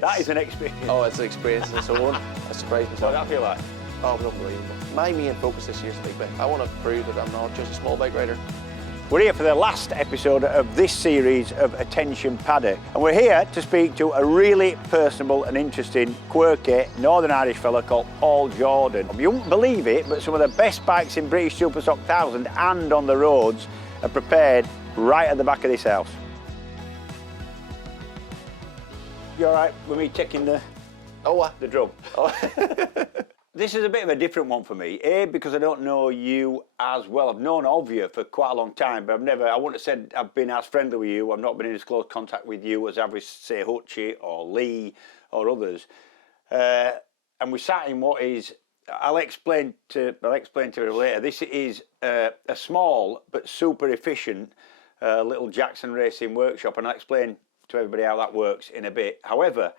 That is an experience. Oh, it's an experience in its own. I surprised myself. What did that feel like? Oh, it was unbelievable. My main focus this year is big bike. I want to prove that I'm not just a small bike rider. We're here for the last episode of this series of Attention Paddock, and we're here to speak to a really personable and interesting, quirky Northern Irish fella called Paul Jordan. You won't believe it, but some of the best bikes in British Superstock 1000 and on the roads are prepared right at the back of this house. You all right with me checking the drum? Oh. This is a bit of a different one for me. A, because I don't know you as well. I've known of you for quite a long time, but I wouldn't have said I've been as friendly with you. I've not been in as close contact with you as I've with, say, Hutchie or Lee or others. And we sat in what is, I'll explain to you later. This is a small but super efficient little Jackson Racing workshop, and I'll explain to everybody how that works in a bit. However,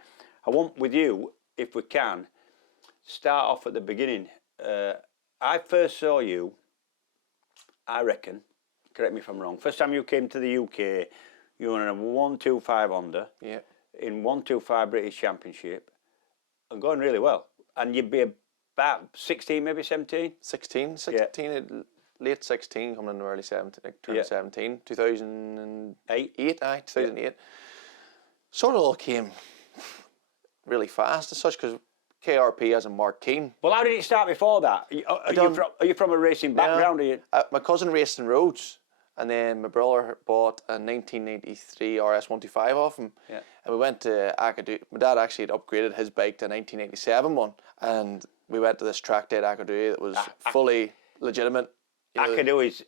I want with you, if we can, start off at the beginning. I first saw you, I reckon, correct me if I'm wrong, first time you came to the UK, you were in a 125 Honda, Yeah. in 125 British Championship, and going really well. And you'd be about 16, maybe 17? 16, Yeah. Late 16, coming into early 17, like turned 17, 2008, 2008. Yeah. Sort of all came really fast as such, because KRP as in Mark Keane. Well, how did it start before that? Are you from a racing background? No, Are you? My cousin raced in roads, and then my brother bought a 1983 RS 125 off him. Yeah. And we went to Akadu. My dad actually had upgraded his bike to a 1987 one, and we went to this track day at Akadu that was fully legitimate. Akadu is,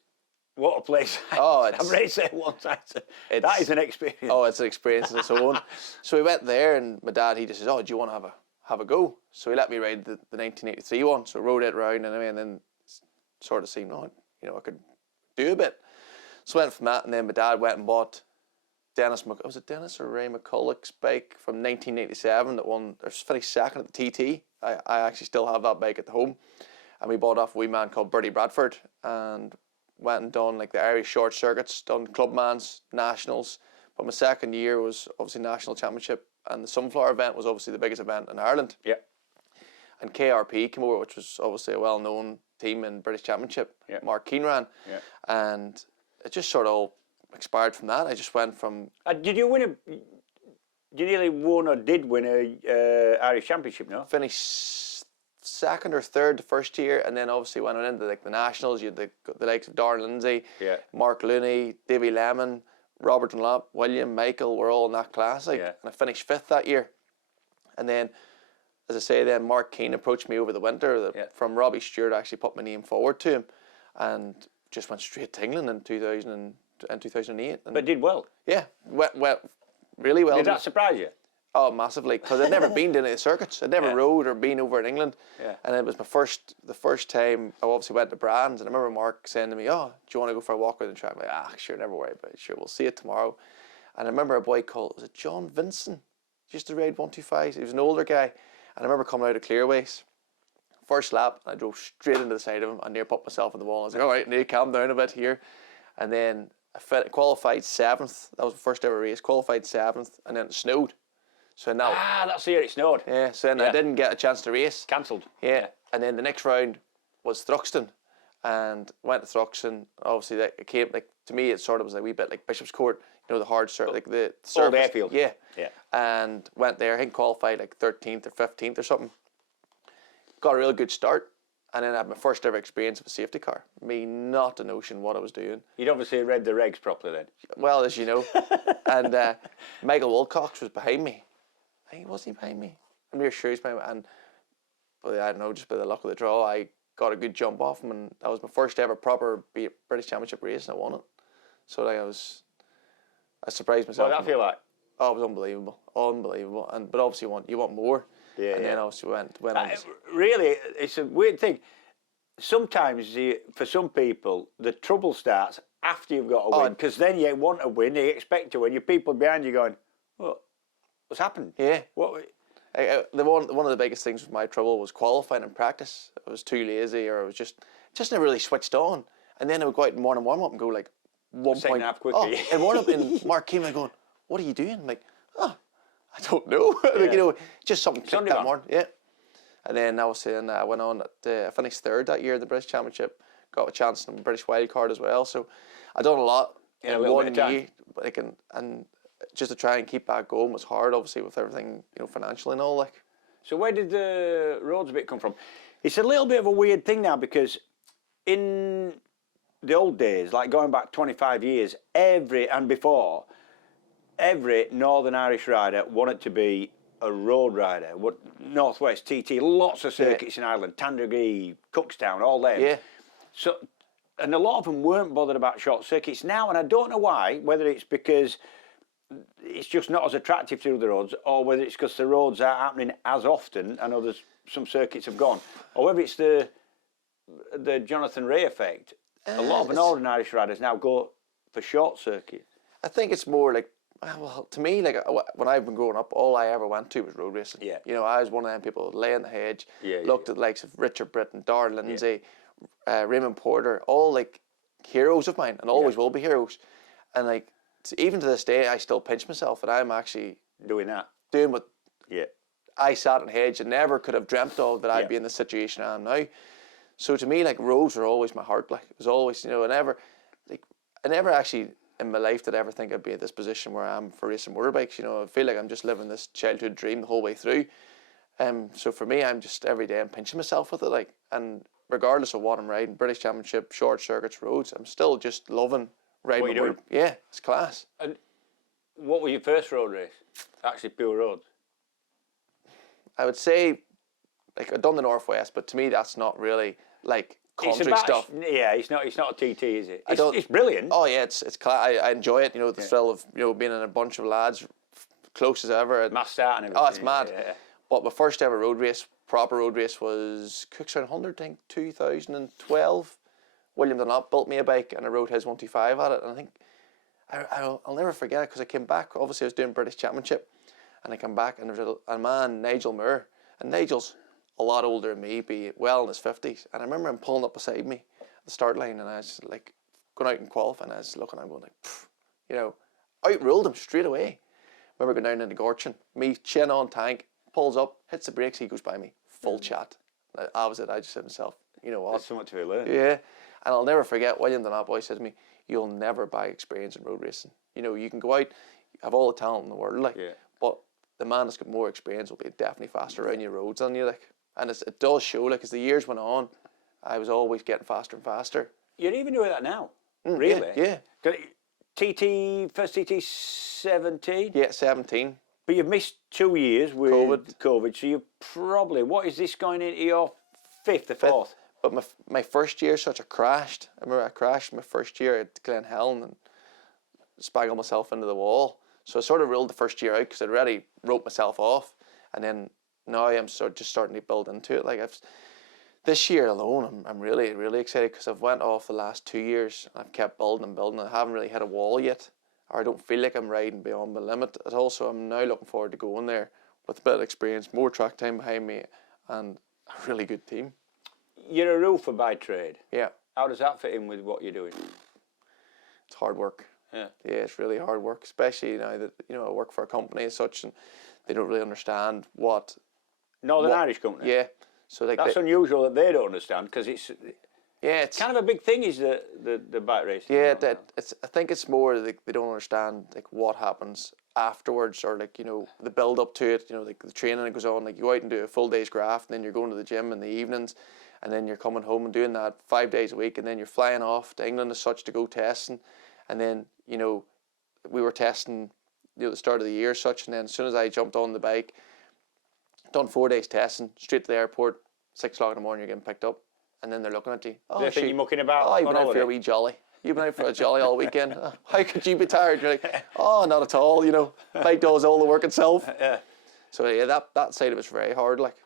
what a place. Oh, I've raced there once. That is an experience. Oh, it's an experience in its own. So we went there, and my dad, he just says, "Oh, do you want to have a go?" So he let me ride the 1983 one. So I rode it round anyway, and then sort of seemed, I could do a bit. So I went from that, and then my dad went and bought Dennis or Ray McCulloch's bike from 1987 that won, or finished second at the TT. I actually still have that bike at the home. And we bought off a wee man called Bertie Bradford, and went and done like the Irish short circuits, done Clubmans, Nationals. But my second year was obviously National Championship, and the Sunflower event was obviously the biggest event in Ireland. Yeah. And KRP came over, which was obviously a well-known team in British Championship. Yeah. Mark Keane ran. Yeah. And it just sort of all expired from that. I just went from... Did you win you nearly won or did win a Irish Championship, no? Finished second or third the first year, and then obviously went on into like the Nationals. You had the likes of Darren Lindsay, Yeah. Mark Looney, Davy Lemon, Robert Dunlop, William, Michael were all in that class. Yeah. And I finished fifth that year. And then, as I say, then Mark Keane approached me over the winter from Robbie Stewart. Actually put my name forward to him, and just went straight to England in 2008. And But did well. yeah, went really well. Did that surprise you? Oh, massively, because I'd never been to any of the circuits. I'd never rode or been over in England. Yeah. And it was the first time I obviously went to Brands, and I remember Mark saying to me, "Oh, do you want to go for a walk with the track?" I'm like, sure, never worry about it. Sure, we'll see it tomorrow. And I remember a boy called, was it John Vincent? He used to ride 125s. He was an older guy. And I remember coming out of Clearways, first lap, and I drove straight into the side of him. I near put myself in the wall. I was like, all right, need to calm down a bit here. And then I qualified 7th. That was the first ever race. Qualified 7th, and then it snowed. So now, that's the year it snowed. yeah, so then I didn't get a chance to race. Cancelled. Yeah. And then the next round was Thruxton, and went to Thruxton. Obviously, it came, like, to me, it sort of was a wee bit like Bishop's Court, the hard circuit, like the surface. Old airfield. Yeah. Yeah. And went there, I think qualified like 13th or 15th or something. Got a real good start, and then I had my first ever experience of a safety car. Me not a notion what I was doing. You'd obviously read the regs properly then. Well, as you know. And Michael Wilcox was behind me. I think, was he behind me? I'm near sure he's behind me. And but I don't know, just by the luck of the draw, I got a good jump off him, and that was my first ever proper British Championship race, and I won it. So like, I surprised myself. What did that feel like? Oh, it was unbelievable. But obviously you want more. Yeah. And then obviously went on. Really, it's a weird thing. Sometimes for some people, the trouble starts after you've got a win, because then you want to win, you expect to win. Your people behind you going, what's happened? Yeah. What? One of the biggest things with my trouble was qualifying in practice. I was too lazy, or I was just never really switched on. And then I would go out in morning warm up and go like 1 Second point. half quickly. And warm up in Mark came and going, "What are you doing?" I'm like, I don't know. Like, you know, just something clicked Sunday that man. morning. Yeah. And then I was saying I went on. I finished third that year in the British Championship. Got a chance in the British Wild Card as well. So I done a lot In a in little one bit of time. year. Like, and just to try and keep that going was hard. Obviously, with everything, you know, financially and all. Like, So where did the roads bit come from? It's a little bit of a weird thing now because in the old days, like going back 25 years, every Northern Irish rider wanted to be a road rider. What Northwest, TT, lots of circuits in Ireland, Tandragee, Cookstown, all them. yeah, So, and a lot of them weren't bothered about short circuits now, and I don't know why. Whether it's because it's just not as attractive to the roads, or whether it's because the roads aren't happening as often. I know there's some circuits have gone, or whether it's the Jonathan Ray effect. A lot of Northern Irish riders now go for short circuits. I think it's more like, well, to me, like when I've been growing up, all I ever went to was road racing. Yeah. You know, I was one of them people who lay in the hedge, looked at the likes of Richard Britton, Darrell Lindsay, Raymond Porter, all like heroes of mine, and always will be heroes. And like, even to this day, I still pinch myself that I'm actually Doing that. doing what Yeah. I sat in hedge and never could have dreamt of that I'd be in the situation I am now. So to me, like, roads were always my heart. Like, it was always, you know, I never actually in my life did I ever think I'd be at this position where I am for racing motorbikes. You know, I feel like I'm just living this childhood dream the whole way through. So for me, I'm just every day I'm pinching myself with it, like, and regardless of what I'm riding, British Championship, short circuits, roads, I'm still just loving riding. What you doing? Yeah, it's class. And what was your first road race? Actually, pure roads. I would say, like, I've done the Northwest, but to me that's not really like country It's stuff. Yeah, it's not a TT, is it? don't- It's brilliant. Oh yeah, it's I enjoy it. You know, the thrill of, you know, being in a bunch of lads, close as ever. Mass start and everything. Oh, it's mad. Yeah. But my first ever road race, proper road race, was Cookstown 100, I think, 2012. William Dunlop built me a bike and I rode his 125 at it. And I think, I'll never forget it because I came back. Obviously, I was doing British Championship. And I come back and there was a man, Nigel Moore. And Nigel's a lot older than me, be well in his 50s. And I remember him pulling up beside me at the start line. And I was like, going out and qualifying. I was looking at him going like, you know, outruled him straight away. Remember going down into Gorchin, me chin on tank, pulls up, hits the brakes, he goes by me, full chat. That was it. I just said to myself, you know what? That's so much to learn. Yeah. And I'll never forget, William Dunlop always said to me, you'll never buy experience in road racing. You know, you can go out, have all the talent in the world, like, but the man that's got more experience will be definitely faster around your roads than you, like. And it does show, like, as the years went on, I was always getting faster and faster. You're even doing that now, really? Yeah. First TT 17? Yeah, 17. But you've missed 2 years with COVID. So you probably, what is this going into your fifth or fourth? But my first year, I crashed. I remember I crashed my first year at Glen Helen and spaggled myself into the wall. So I sort of ruled the first year out because I'd already wrote myself off. And then now I'm just starting to build into it. Like, this year alone, I'm really, really excited because I've went off the last 2 years and I've kept building and building. I haven't really hit a wall yet, or I don't feel like I'm riding beyond my limit at all. So I'm now looking forward to going there with a bit of experience, more track time behind me, and a really good team. You're a roofer by trade. Yeah. How does that fit in with what you're doing? It's hard work. Yeah. Yeah, it's really hard work, especially now that, you know, I work for a company as such and they don't really understand what... Northern Irish company? Yeah. So like that's unusual that they don't understand because it's kind of a big thing is the bike racing. Yeah, I think it's more like they don't understand like what happens afterwards, or like, you know, the build up to it, you know, like the training that goes on, like you go out and do a full day's graft and then you're going to the gym in the evenings and then you're coming home and doing that 5 days a week and then you're flying off to England as such to go testing, and then, you know, we were testing, you know, at the start of the year as such, and then as soon as I jumped on the bike, done 4 days testing, straight to the airport, 6 o'clock in the morning you're getting picked up, and then they're looking at you. Oh, they think you're mucking about. Oh, you've been out for a wee jolly. You've been out for a jolly all weekend. Oh, how could you be tired? You're like, oh, not at all, you know. Bike does all the work itself. Yeah. So yeah, that side of it's very hard, like.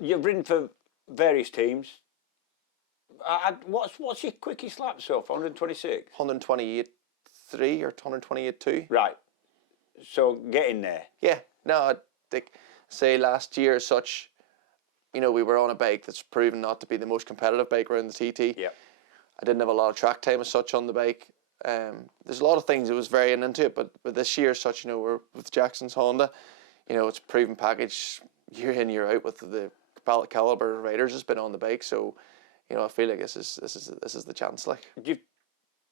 You've ridden for various teams. What's your quickest lap so far? 126? 128.3 or 128.2. Right. So getting there. Yeah. No, I think, say last year as such, you know, we were on a bike that's proven not to be the most competitive bike around the TT. Yeah. I didn't have a lot of track time as such on the bike. There's a lot of things that was varying into it, but this year, such, you know, we're with Jackson's Honda, you know, it's a proven package year in, year out with the caliber riders that's been on the bike. So, you know, I feel like this is the chance. Like, Do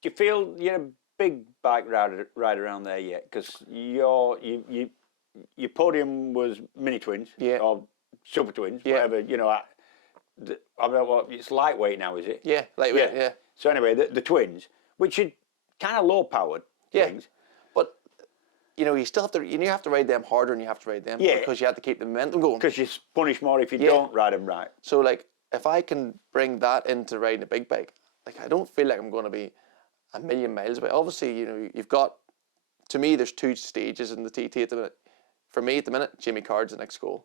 you feel you're a big bike rider around there yet? Because your podium was mini twins, Yeah. or super twins, Yeah. whatever. You know, I don't know what it's lightweight now, is it? yeah, lightweight, yeah. So anyway, the twins, which are kind of low powered things. But you know, you have to ride them harder, and you have to ride them because you have to keep the momentum going. Because you're punished more if you don't ride them right. So like, if I can bring that into riding a big bike, like, I don't feel like I'm going to be a million miles away. Obviously, you know, you've got, to me, there's two stages in the TT at the minute. For me, at the minute, Jamie Card's the next goal.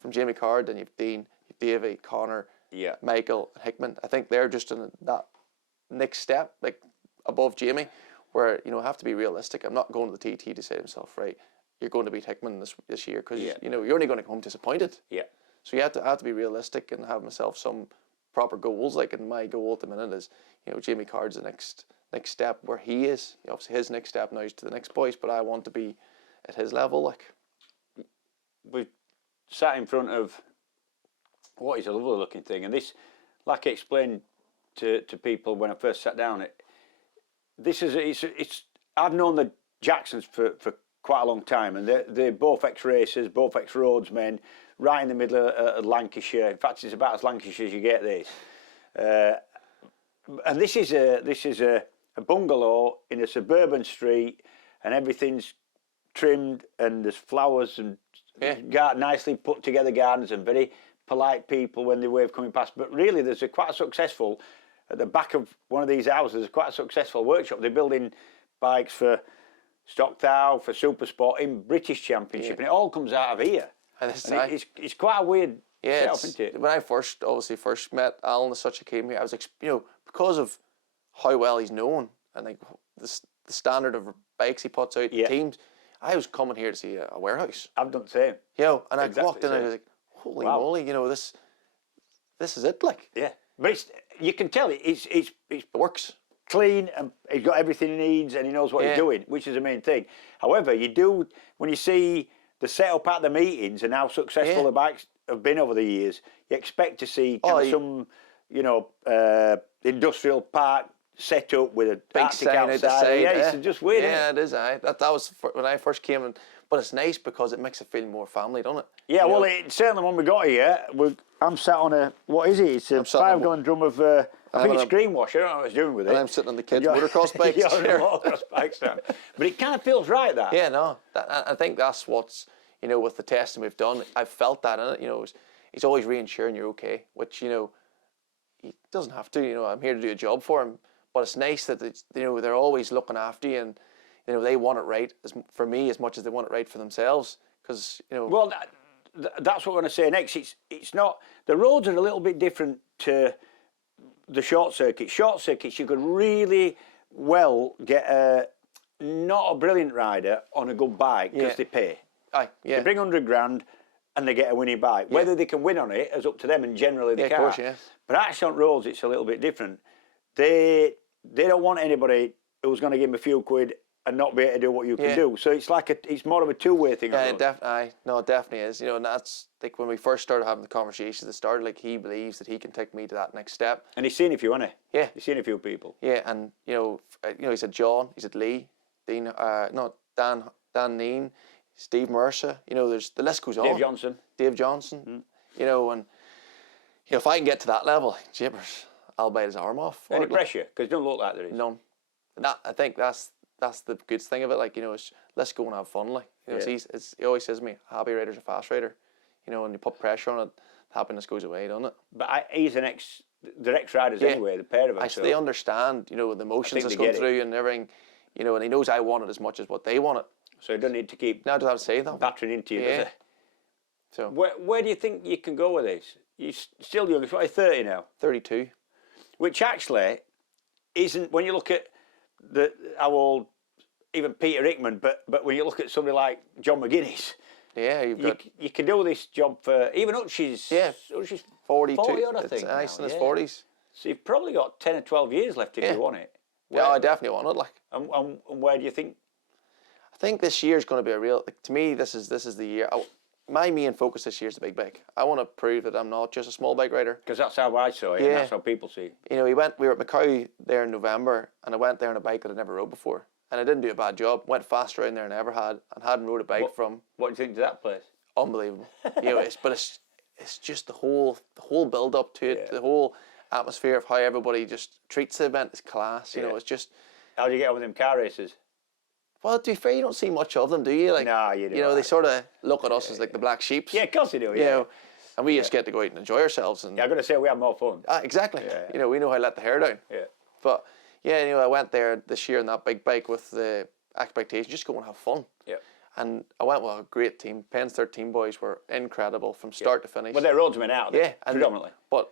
From Jamie Card, then you've Dean, you've Davey, Connor, Michael, Hickman. I think they're just in that next step, like above Jamie, where, you know, I have to be realistic. I'm not going to the TT to say to myself, right, you're going to beat Hickman this year, because you know, you're only going to come home disappointed. Yeah. So you have to be realistic and have myself some proper goals. Like, in my goal at the minute is, you know, Jamie Card's the next step where he is. Obviously, his next step now is to the next boys, but I want to be at his level. Like, we've sat in front of what is a lovely looking thing, and this, like I explained to people when I first sat down, it's I've known the Jacksons for quite a long time, and they're both ex-racers, both ex-roadsmen, right in the middle of Lancashire. In fact, it's about as Lancashire as you get this. And this is a bungalow in a suburban street, and everything's trimmed, and there's flowers and nicely put together gardens, and very polite people when they wave coming past. But really, there's quite a successful, at the back of one of these houses, there's quite a successful workshop. They're building bikes for Stock Thou, for Super Sport, in British Championship, and it all comes out of here. And it's quite a weird setup, isn't it? When I first met Alan as such, I came here, I was, you know, because of how well he's known, and like the standard of bikes he puts out, teams, I was coming here to see a warehouse. I've done the same. You know, and I walked in and I was like, holy moly, you know, this is it, like. Yeah. But you can tell it works. Clean, and he's got everything he needs, and he knows what he's doing, which is the main thing. However, when you see the setup at the meetings and how successful the bikes have been over the years, you expect to see some, you know, industrial park set up with a big sign outside. It's just weird. Yeah, it is. That was when I first came in, but it's nice because it makes it feel more family, doesn't it? Yeah, well, certainly when we got here, I'm sat on a, what is it? It's a 5-gun drum of, I think it's greenwash. I don't know what I was doing with it. And I'm sitting on the kids' motocross bike. Yeah, on the motocross bike stand. But it kind of feels right, that. Yeah, no. I think that's what's, you know, with the testing we've done, I've felt that in it. You know, he's always reassuring you're okay, which, you know, he doesn't have to. You know, I'm here to do a job for him. But it's nice that, you know, they're always looking after you, and, you know, they want it right, for me, as much as they want it right for themselves. Because, you know... Well, that's what I'm going to say next. It's not... The roads are a little bit different to the short circuits. Short circuits, you could really well get not a brilliant rider on a good bike, because they pay. They bring 100 grand and they get a winning bike. Whether they can win on it is up to them, and generally they can't. Of course, But actually on roads, it's a little bit different. They don't want anybody who's going to give them a few quid and not be able to do what you can do. So it's like it's more of a two-way thing. Yeah, it definitely is. You know, and that's like when we first started having the conversations. It started like he believes that he can take me to that next step. And he's seen a few, hasn't he? Yeah, he's seen a few people. Yeah, and you know, he said John, he said Lee, Dean, Dan Neen, Steve Mercer. You know, the list goes on. Dave Johnson. Mm. You know, and you know, if I can get to that level, jibbers, I'll bite his arm off. Any pressure? Because it don't look like there is. None. I think that's the good thing of it. Like, you know, it's, let's go and have fun. Like, you know, he always says to me, a happy rider's a fast rider. You know, when you put pressure on it, happiness goes away, doesn't it? But he's they're ex-riders anyway, the pair of them. They understand, you know, the emotions that's going through and everything, you know, and he knows I want it as much as what they want it. So he doesn't need to keep now, I don't have to say that. battering into you, does he? So where do you think you can go with this? You're still young. It's 30 now. 32. Which actually isn't, when you look at how old even Peter Hickman, but when you look at somebody like John McGuinness, you can do this job for even Hutch's. Yeah, Hutch's 42. 40 odd, I think. It's nice in his 40s. So you've probably got 10 or 12 years left if you want it. Yeah, I definitely want it. Like, And where do you think? I think this year is going to be a real. Like, to me, this is the year. My main focus this year is the big bike. I want to prove that I'm not just a small bike rider. Because that's how I saw it, Yeah. and that's how people see it. You know, we were at Macau there in November, and I went there on a bike that I'd never rode before, and I didn't do a bad job. Went faster around there than I ever had, and hadn't rode a bike from. What do you think to that place? Unbelievable. You know, it's just the whole build up to it, Yeah. the whole atmosphere of how everybody just treats the event is class. You know, Yeah. it's just. How do you get on with them car races? Well, to be fair, you don't see much of them, do you? Like, No, you do. You know, they sort of look at us as like the black sheep. Yeah, of course they do. You Yeah. know, and we just get to go out and enjoy ourselves. And Yeah, I've got to say we have more fun. exactly. Yeah. You know, we know how to let the hair down. Yeah. But yeah, you know, I went there this year on that big bike with the expectation just go and have fun. Yeah. And I went with a great team. Penn's 13 boys were incredible from start to finish. Well, they're roadsmen out there, predominantly. But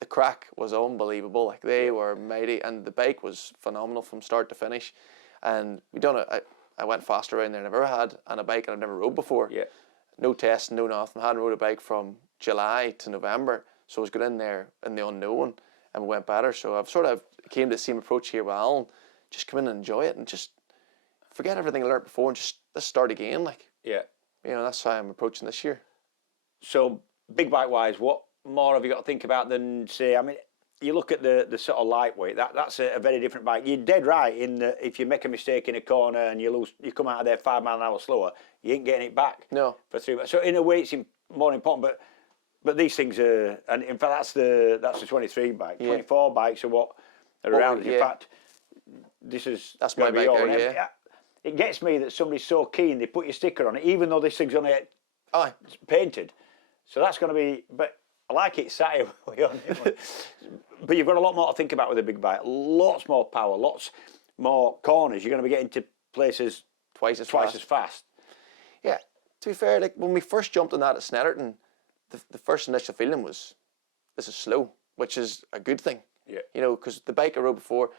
the crack was unbelievable. Like, they were mighty, and the bike was phenomenal from start to finish. And we done it. I went faster around there than I've ever had, and a bike I've never rode before. Yeah. No testing, no nothing. I hadn't rode a bike from July to November, so I was going in there in the unknown, and we went better. So I've sort of came to the same approach here with Alan. Just come in and enjoy it, and just forget everything I learned before, and just let's start again. Like, Yeah. you know, that's how I'm approaching this year. So, big bike wise, what more have you got to think about than, say, I mean, you look at the sort of lightweight, that's a very different bike. You're dead right in that if you make a mistake in a corner and you come out of there 5 miles an hour slower, you ain't getting it back. No. For 3 miles. So in a way, it's more important. But these things are, and in fact, that's the 23 bike. Yeah. 24 bikes are what are around. yeah. In fact, that's my gonna be bike your. there, yeah. It gets me that somebody's so keen they put your sticker on it, even though this thing's only Aye. painted. So that's going to be. But I like it sat here with you on it. But you've got a lot more to think about with a big bike. Lots more power, lots more corners. You're going to be getting to places Twice as fast. Yeah, to be fair, like when we first jumped on that at Snetterton, the first initial feeling was, this is slow, which is a good thing. Yeah. You know, because the bike I rode before,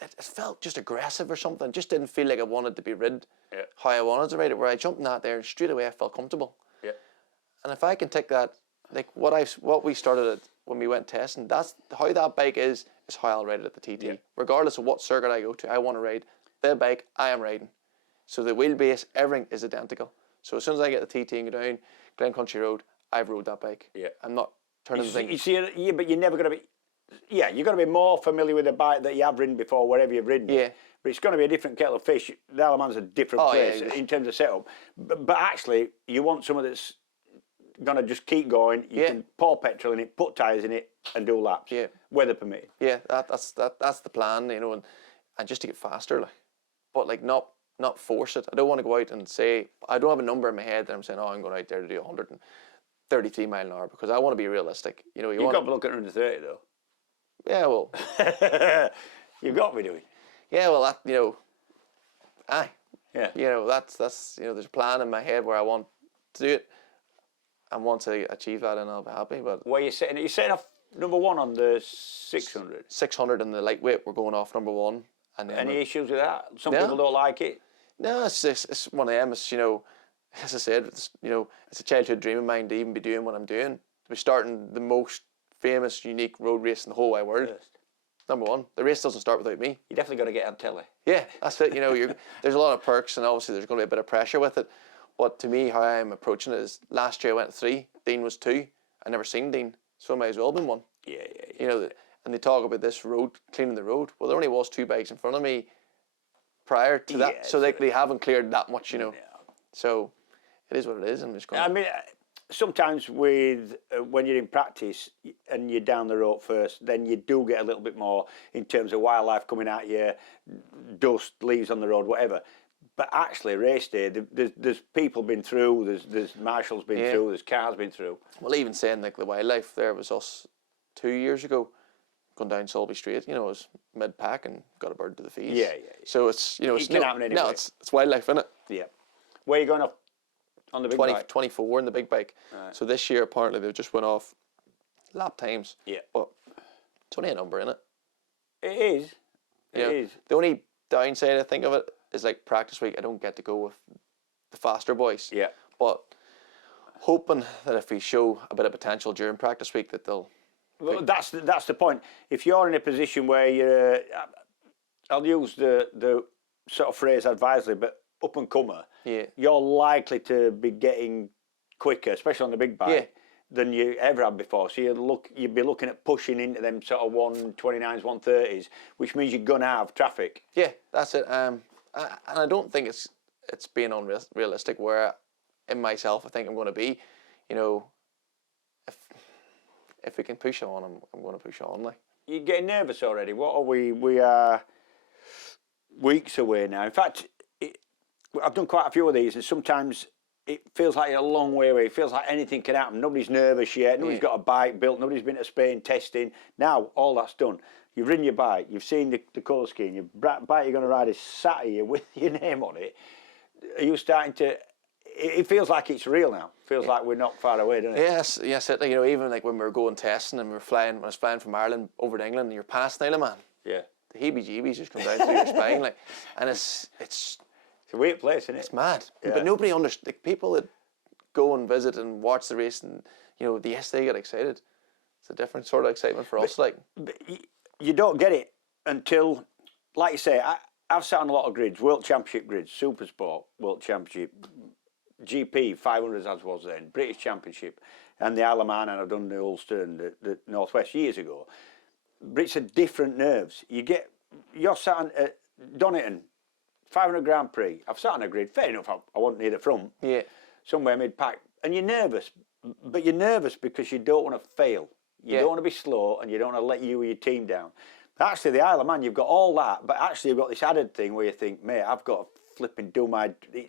it felt just aggressive or something. Just didn't feel like I wanted to be rid how I wanted to ride it. Where I jumped on that there and straight away I felt comfortable. Yeah. And if I can take that, like what we started at when we went testing, that's how that bike is how I'll ride it at the TT. Yeah. Regardless of what circuit I go to, I want to ride the bike I am riding. So the wheelbase, everything is identical. So as soon as I get the TT and go down Glen Country Road, I've rode that bike. Yeah. I'm not turning the thing. You see, yeah, but you're never going to be. Yeah, you're going to be more familiar with the bike that you have ridden before, wherever you've ridden. Yeah. But it's going to be a different kettle of fish. The Alaman's a different place yeah. in terms of setup. But actually, you want someone that's going to just keep going. You can pour petrol in it, put tyres in it, and do laps. Yeah. Weather permitting. Yeah, that's the plan, you know, and just to get faster, like, but like not force it. I don't want to go out and say, I don't have a number in my head that I'm saying, oh, I'm going out there to do 133 mile an hour, because I want to be realistic. You know, You've got to be looking at under 30 though. Yeah, well, You've got to be doing. yeah, well, that, you know, aye, Yeah. you know, that's you know, there's a plan in my head where I want to do it, and once I achieve that, and I'll be happy. But Where you're setting off number one on the 600. 600 in the lightweight, we're going off number one. And then Any issues with that? Some No. people don't like it. No, it's one of them. It's, you know, as I said, you know, it's a childhood dream of mine to even be doing what I'm doing. To be starting the most famous, unique road race in the whole wide world. First. Number one. The race doesn't start without me. You definitely got to get on telly. Yeah, that's it. You know, there's a lot of perks, and obviously there's going to be a bit of pressure with it. But to me, how I'm approaching it is, last year I went 3, Dean was 2. I never seen Dean, so I might as well have been 1. Yeah. You know, and they talk about this road, cleaning the road. Well, there only was 2 bikes in front of me prior to that, Yeah, so they haven't cleared that much, you know. Yeah. So it is what it is. I'm just going. I mean, sometimes with when you're in practice and you're down the road first, then you do get a little bit more in terms of wildlife coming at you, dust, leaves on the road, whatever. But actually, race day, there's people been through, there's marshals been through, there's cars been through. Well, even saying like the wildlife, there was us 2 years ago, going down Solby Street. You know, it was mid pack and got a bird to the feet. Yeah. So it's, you know, it's It can happen anyway. No, it's wildlife, isn't it? Yeah. Where are you going off on the big bike? 24 in the big bike. Right. So this year apparently they've just went off lap times. Yeah. But it's only a number in it. It is. You know, It is. The only downside I think of it is like practice week. I don't get to go with the faster boys. Yeah. But hoping that if we show a bit of potential during practice week, that they'll. Well, that's the point. If you're in a position where you're, I'll use the sort of phrase advisedly, but up and comer, Yeah. you're likely to be getting quicker, especially on the big bike, than you ever have before. So you'd be looking at pushing into them sort of 129s, 130s, which means you're gonna have traffic. Yeah, that's it. And I don't think it's being unrealistic. Where in myself, I think I'm going to be, you know, if we can push on, I'm going to push on. Like, You're getting nervous already. What are we? We are weeks away now. In fact, I've done quite a few of these, and sometimes it feels like you're a long way away. It feels like anything can happen. Nobody's nervous yet. Nobody's got a bike built. Nobody's been to Spain testing. Now, all that's done. You've ridden your bike. You've seen the colour scheme. Your bike you're going to ride is sat here with your name on it. Are you starting to... It feels like it's real now. It feels like we're not far away, doesn't it? yes. You know, even like when we were going testing and when I was flying from Ireland over to England, and you're past Isle of Man. Yeah. The heebie-jeebies just come down through your spine, like, and it's a weird place, isn't it? It's mad. Yeah. But nobody understands. Like, people that go and visit and watch the race, and you know, yes, they get excited. It's a different sort of excitement for us. Like, but you don't get it until, like you say, I've sat on a lot of grids, World Championship grids, Super Sport, World Championship, GP 500s as was then, British Championship, and the Isle of Man, and I've done the Ulster and the Northwest years ago. But it's a different nerves. You're sat on Donington, 500 Grand Prix. I've sat on a grid. Fair enough, I wasn't near the front. yeah, Somewhere mid-pack. And you're nervous. But you're nervous because you don't want to fail. You don't want to be slow, and you don't want to let you or your team down. Actually, the Isle of Man, you've got all that, but actually you've got this added thing where you think, mate, I've got to flipping do my... There's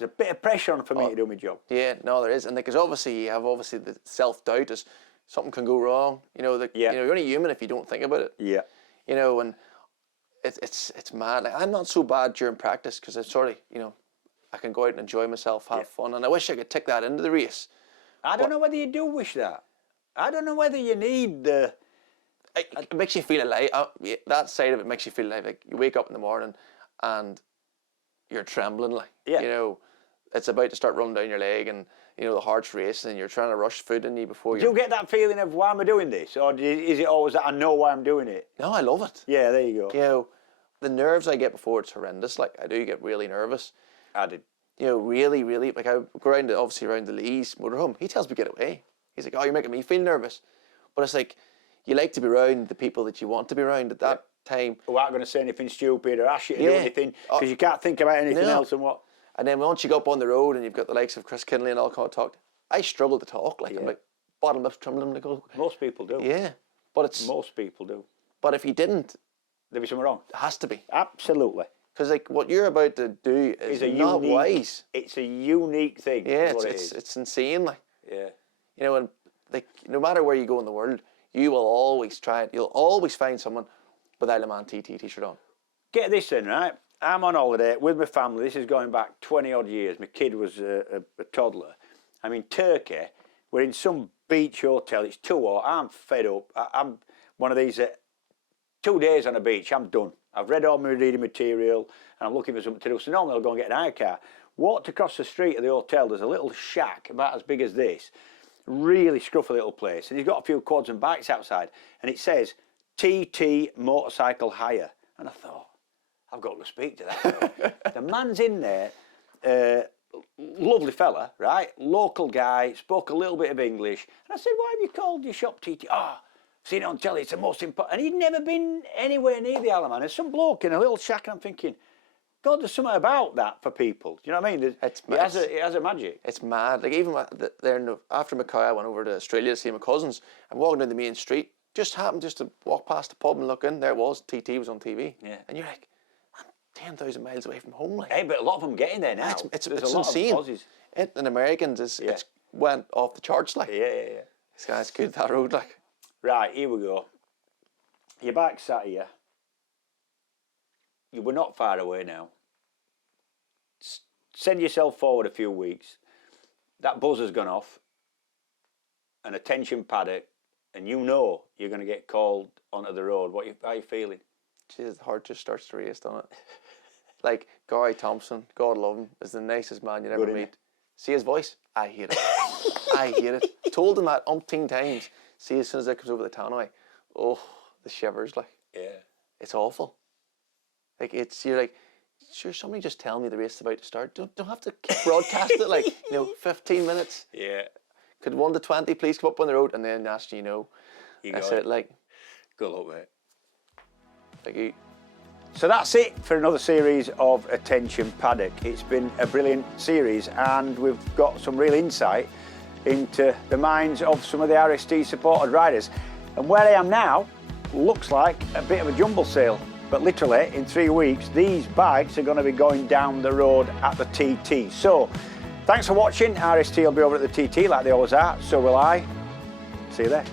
a bit of pressure on for me to do my job. yeah, no, there is. And because obviously you have the self-doubt is something can go wrong. You know, you know, you're only human if you don't think about it. Yeah. You know, and it's mad. Like, I'm not so bad during practice because it's sort of, you know, I can go out and enjoy myself, have fun, and I wish I could take that into the race. I don't know whether you do wish that. I don't know whether you need the... It makes you feel alive. That side of it makes you feel alive. Like, you wake up in the morning and you're trembling. Like, you know, it's about to start running down your leg, and you know the heart's racing, and you're trying to rush food in you before you. Do you get that feeling of why am I doing this, or is it always that I know why I'm doing it? No, I love it. Yeah, there you go. You know, the nerves I get before it's horrendous. Like, I do get really nervous. I did. You know, really, really. Like, I go around around the Lees motorhome. He tells me get away. He's like, oh, you're making me feel nervous. But it's like, you like to be around the people that you want to be around at that time. Who aren't going to say anything stupid or ask you to do anything, because you can't think about anything else and what. And then once you go up on the road and you've got the likes of Chris Kinley and all kind of talk, I struggle to talk. Like, I'm like, bottom lips trembling. Like, oh. Most people do. Yeah. But it's... Most people do. But if you didn't... There'd be something wrong. It has to be. Absolutely. Because like what you're about to do is not wise. It's a unique thing. Yeah, it's insane. Like, yeah. You know, and like no matter where you go in the world, you will always try it. You'll always find someone with Isle of Man TT t-shirt on. Get this in, right? I'm on holiday with my family. This is going back 20 odd years. My kid was a toddler. I'm in Turkey. We're in some beach hotel. It's too hot. I'm fed up. I'm one of these 2 days on a beach. I'm done. I've read all my reading material and I'm looking for something to do. So normally I'll go and get an hire car. Walked across the street of the hotel. There's a little shack about as big as this. Really scruffy little place. And he's got a few quads and bikes outside. And it says TT Motorcycle Hire. And I thought, I've got to speak to that. The man's in there, lovely fella, right? Local guy, spoke a little bit of English. And I said, why have you called your shop TT? Oh, seen it on telly, it's the most important. And he'd never been anywhere near the Isle of Man. There's some bloke in a little shack, and I'm thinking, God, there's something about that for people. Do you know what I mean? It has a magic. It's mad. Like, even there, after Mackay, I went over to Australia to see my cousins. I'm walking down the main street. Just happened to walk past the pub and look in. There it was. TT was on TV. Yeah. And you're like, I'm 10,000 miles away from home. Like. Hey, but a lot of them getting there now. It's a lot insane. Of Aussies. And Americans, it's went off the charts. Like. Yeah. This guy's good, that road. Like. Right, here we go. Your bike sat here. You were not far away now. Send yourself forward a few weeks. That buzzer's gone off. An Attention Paddock, and you know you're going to get called onto the road. How are you feeling? Jeez, the heart just starts to race, doesn't it? Like, Gary Thompson, God love him, is the nicest man you'd ever meet. See his voice? I hate it. I hate it. Told him that umpteen times. See, as soon as that comes over the tannoy, oh, the shivers, like. Yeah. It's awful. Like you're like, sure, somebody just tell me the race is about to start. Don't have to broadcast it like 15 minutes. Yeah. Could 1 to 20 please come up on the road, and then that's that's it. Like, good luck, mate. Thank you. So that's it for another series of Attention Paddock. It's been a brilliant series, and we've got some real insight into the minds of some of the RST supported riders. And where I am now looks like a bit of a jumble sale, but literally in 3 weeks these bikes are going to be going down the road at the TT. So thanks for watching. RST will be over at the TT like they always are, so will I. See you there.